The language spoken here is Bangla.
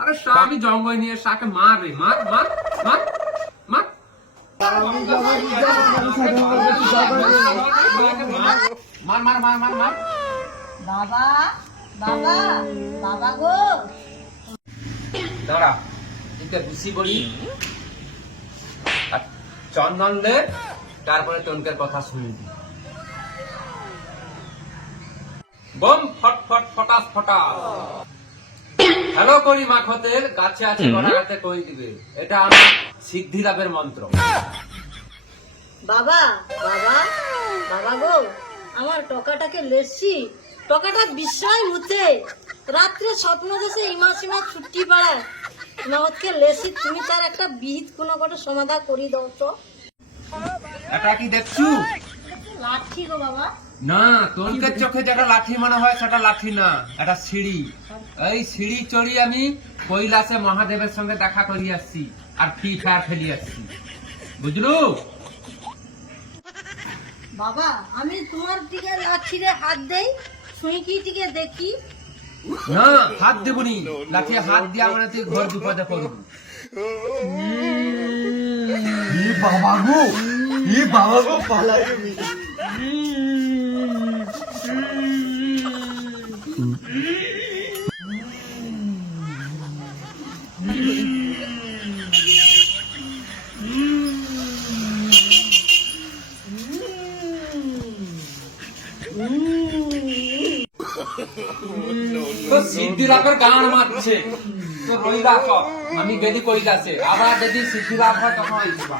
আরে শাহ আমি জঙ্গল নিয়ে শাহকে মার রে, মার মার মার মার। মার মার মার মার মার। বাবা বাবা বাবা গো, দাঁড়া এটা বুঝি বলি আর চন্দন দে, তারপরে তনকের কথা শুনবি। বম ফট ফট ফটাস ফটাস। হ্যালো করি মাখতের গাছে আছে গড়াগাতে কই দিবে, এটা আমার সিদ্ধি লাভের মন্ত্র। বাবা বাবা বাবা গো, আমার টকাটাকে লেসি, টকাটা বিষয় মুতে রাত্রে স্বপ্ন দেশে ইমা সীমা ছুটি পাড়ায় নগদকে লেসি, তুমি তার একটা বিহিত কোনো কটা সমাধান করি দাও তো। এটা কি দেখছু? লাঠি গো বাবা। না, তোনকের চোখে যেটা লাঠি মনে হয় সেটা লাঠি না, এটা সিঁড়ি। এই সিঁড়ি চড়ি আমি কৈলাসে মহাদেবের সঙ্গে দেখা করি আসছি আর ফ্রি ফায়ার খেলি আসছি, বুঝলু? বাবা আমি তোমার দিকে লাঠিরে হাত দেই, সুইকি দিকে দেখি। না, হাত দেবনি, লাঠি হাত দিয়ে মানে তুই ঘর বিপদে পড়বি। বাবা গো পালাই গেলি। তো সিদ্ধিলাভের গান মারছে তো রইলা, আমি গেলি কৈলাসে, আবার যদি সিদ্ধিলাভ হয় তখন আসবা।